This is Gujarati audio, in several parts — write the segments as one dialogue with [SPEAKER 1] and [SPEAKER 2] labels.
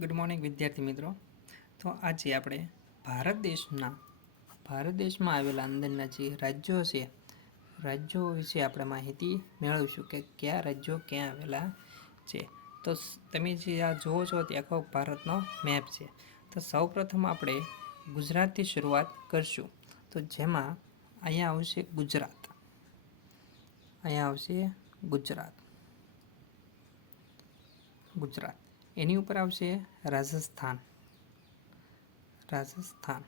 [SPEAKER 1] ગુડ મોર્નિંગ વિદ્યાર્થી મિત્રો. તો આજે આપણે ભારત દેશના, ભારત દેશમાં આવેલા અંદરના જે રાજ્યો છે, રાજ્યો વિશે આપણે માહિતી મેળવીશું કે કયા રાજ્યો ક્યાં આવેલા છે. તો તમે જે આ જુઓ છો તે આખો ભારતનો મેપ છે. તો સૌપ્રથમ આપણે ગુજરાતથી શરૂઆત કરશું. તો જેમાં અહીંયા આવશે ગુજરાત. અહીંયા આવશે ગુજરાત. ગુજરાત. એની ઉપર આવશે રાજસ્થાન. રાજસ્થાન.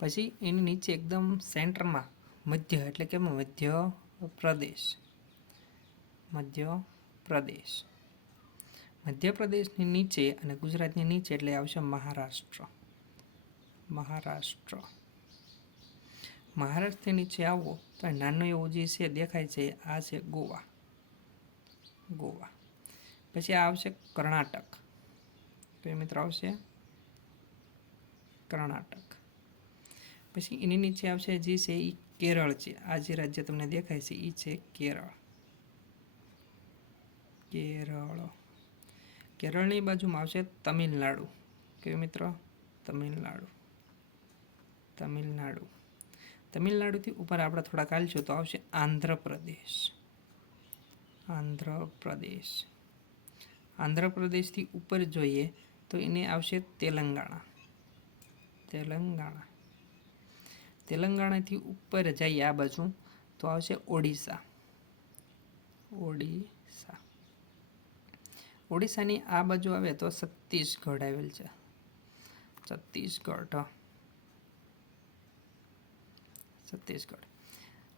[SPEAKER 1] પછી એની નીચે એકદમ સેન્ટરમાં મધ્ય, એટલે કે મધ્ય પ્રદેશ મધ્ય પ્રદેશ મધ્યપ્રદેશની નીચે અને ગુજરાતની નીચે એટલે આવશે મહારાષ્ટ્ર. મહારાષ્ટ્ર. મહારાષ્ટ્રની નીચે આવો, તો નાનો નાનું એવું જે છે દેખાય છે, આ છે ગોવા. ગોવા. પછી આ આવશે કર્ણાટક. એ મિત્રો આવશે કર્ણાટક. પછી એની નીચે આવશે જે છે એ કેરળ છે. આ જે રાજ્ય તમને દેખાય છે એ છે કેરળ. કેરળ. કેરળની બાજુમાં આવશે તમિલનાડુ. કયો મિત્રો? તમિલનાડુ. તમિલનાડુ. તમિલનાડુથી ઉપર આપણે થોડાક હાલશું તો આવશે આંધ્રપ્રદેશ. આંધ્રપ્રદેશ. આંધ્રપ્રદેશથી ઉપર જોઈએ તો એને આવશે તેલંગાણા. તેલંગાણા. તેલંગાણાથી ઉપર જઈએ આ બાજુ તો આવશે ઓડિશા. ઓડિશા. ઓડિશાની આ બાજુ આવે તો છત્તીસગઢ આવેલ છે. છત્તીસગઢ. છત્તીસગઢ.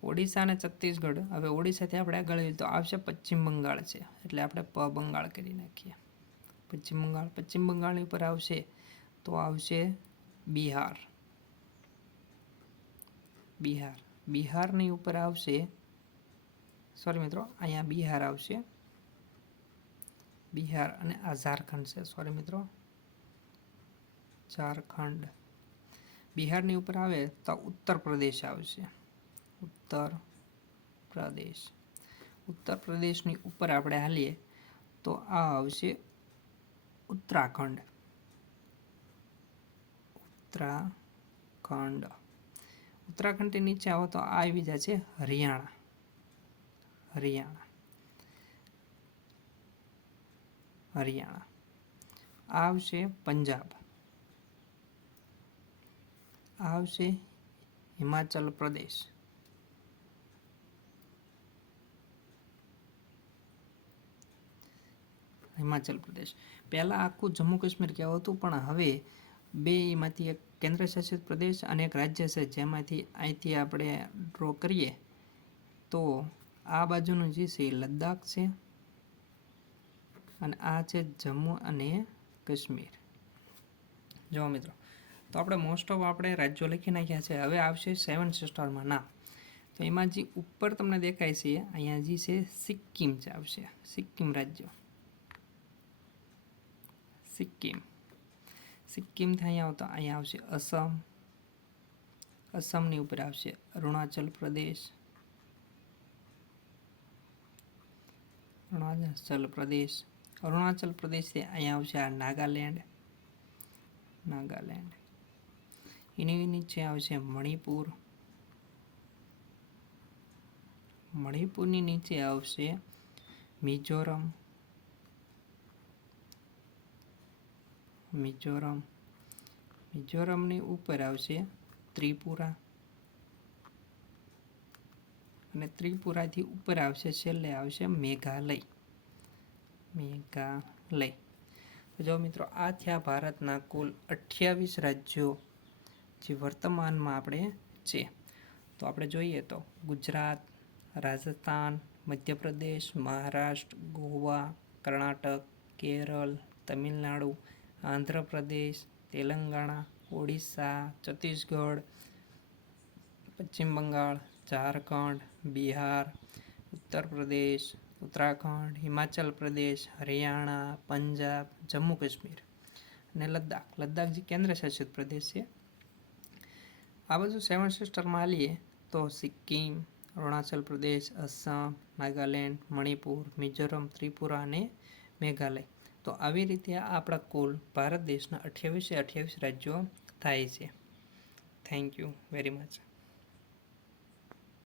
[SPEAKER 1] ઓડિશા અને છત્તીસગઢ. હવે ઓડિશાથી આપણે આગળ તો આવશે પશ્ચિમ બંગાળ છે. એટલે આપણે પ બંગાળ કરી નાખીએ. પશ્ચિમ બંગાળ, પશ્ચિમ બંગાળની ઉપર આવશે તો આવશે બિહાર. બિહાર. બિહારની ઉપર આવશે, સોરી મિત્રો, અહીંયા બિહાર આવશે. બિહાર અને આ ઝારખંડ છે, સોરી મિત્રો. ઝારખંડ. બિહારની ઉપર આવે તો ઉત્તર પ્રદેશ આવશે. ઉત્તર પ્રદેશ. ઉત્તર પ્રદેશની ઉપર આપણે હાલીએ તો આ આવશે ઉત્તરાખંડ. ઉત્તરાખંડ. ઉત્તરાખંડથી નીચે આવો તો આ આવી જાય છે હરિયાણા. હરિયાણા. હરિયાણા આવશે પંજાબ. આવશે હિમાચલ પ્રદેશ. હિમાચલ પ્રદેશ. પહેલાં આખું જમ્મુ કાશ્મીર કહેવું હતું, પણ હવે બે એમાંથી એક કેન્દ્ર શાસિત પ્રદેશ અને એક રાજ્ય છે, જેમાંથી અહીંથી આપણે ડ્રો કરીએ, તો આ બાજુનું જે છે એ લદ્દાખ છે અને આ છે જમ્મુ અને કાશ્મીર. જો મિત્રો, તો આપણે મોસ્ટ ઓફ આપણે રાજ્યો લખી નાખ્યા છે. હવે આવશે સેવન સિસ્ટરમાં ના, તો એમાં જે ઉપર તમને દેખાય છે, અહીંયા જે છે સિક્કિમ છે, આવશે. સિક્કિમ રાજ્ય. સિક્કિમ સિક્કિમથી અહીંયા આવતો અહીંયા આવશે અસમ. અસમની ઉપર આવશે અરુણાચલ પ્રદેશ. અરુણાચલ પ્રદેશ. અરુણાચલ પ્રદેશથી અહીંયા આવશે આ નાગાલેન્ડ. નાગાલેન્ડ. એની નીચે આવશે મણિપુર. મણિપુરની નીચે આવશે મિઝોરમ. મિઝોરમ. મિઝોરમની ઉપર આવશે ત્રિપુરા. અને ત્રિપુરાથી ઉપર આવશે છેલ્લે આવશે મેઘાલય. મેઘાલય. જો મિત્રો, આ થયા ભારતના કુલ અઠ્યાવીસ રાજ્યો જે વર્તમાનમાં આપણે છે. તો આપણે જોઈએ તો ગુજરાત, રાજસ્થાન, મધ્યપ્રદેશ, મહારાષ્ટ્ર, ગોવા, કર્ણાટક, કેરળ, તમિલનાડુ આંધ્રપ્રદેશ, તેલંગાણા, ઓડિશા, છત્તીસગઢ, પશ્ચિમ બંગાળ, ઝારખંડ, બિહાર ઉત્તર પ્રદેશ ઉત્તરાખંડ, હિમાચલ પ્રદેશ, હરિયાણા, પંજાબ, જમ્મુ કાશ્મીર અને લદ્દાખ. લદ્દાખ જે કેન્દ્ર શાસિત પ્રદેશ છે. આ બધું સેવન સિસ્ટરમાં આલીએ તો સિક્કિમ, અરુણાચલ પ્રદેશ, આસામ, નાગાલેન્ડ, મણિપુર, મિઝોરમ, ત્રિપુરા અને મેઘાલય. તો આવી રીતે આપણા કુલ ભારત દેશના અઠ્યાવીસે અઠ્યાવીસ રાજ્યો થાય છે. Thank you very much